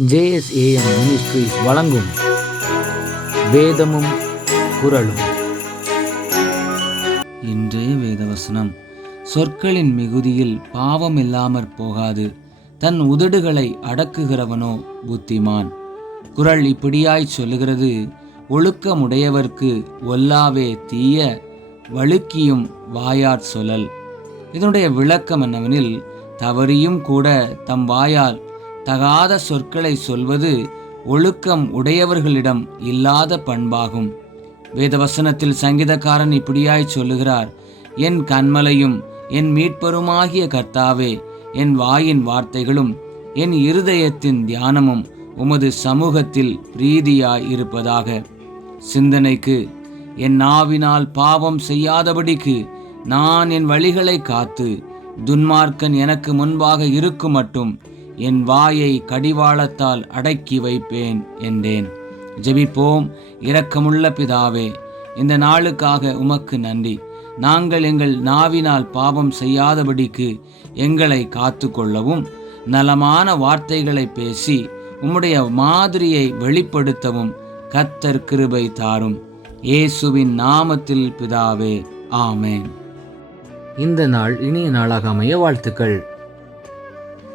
JSAM ministries வழங்கும் வேதமும் குரலும் இன்றைய வேதவசனம். சொற்களின் மிகுதியில் பாவம் இல்லாமற் போகாது. தன் உதடுகளை அடக்குகிறவனோ புத்திமான். குரல் இப்படியாய் சொல்லுகிறது ஒழுக்கமுடையவர்க்கு ஒல்லாவே தீய வழுக்கியும் வாயாற் சொல்லல். இதனுடைய விளக்கம் என்னவெனில் தவறியும் கூட தம் வாயால் தகாத சொற்களை சொல்வது ஒழுக்கம் உடையவர்களிடம் இல்லாத பண்பாகும். வேதவசனத்தில் சங்கீதக்காரன் இப்படியாய் சொல்லுகிறார் என் கண்மலையும் என் மீட்பருமாகிய கர்த்தாவே என் வாயின் வார்த்தைகளும் என் இருதயத்தின் தியானமும் உமது சமூகத்தில் பிரீதியாய் இருப்பதாக சிந்தனைக்கு என் நாவினால் பாவம் செய்யாதபடிக்கு நான் என் வழிகளை காத்து துன்மார்க்கன் எனக்கு முன்பாக இருக்கும் மட்டும் என் வாயை கடிவாளத்தால் அடக்கி வைப்பேன் என்றேன். ஜெபிப்போம் இரக்கமுள்ள பிதாவே இந்த நாளுக்காக உமக்கு நன்றி. நாங்கள் எங்கள் நாவினால் பாவம் செய்யாதபடிக்கு எங்களை காத்து கொள்ளவும் நலமான வார்த்தைகளை பேசி உம்முடைய மாதிரியை வெளிப்படுத்தவும் கத்தர் கிருபை தாரும். இயேசுவின் நாமத்தில் பிதாவே ஆமேன். இந்த நாள் இனிய நாளாக அமைய வாழ்த்துக்கள்.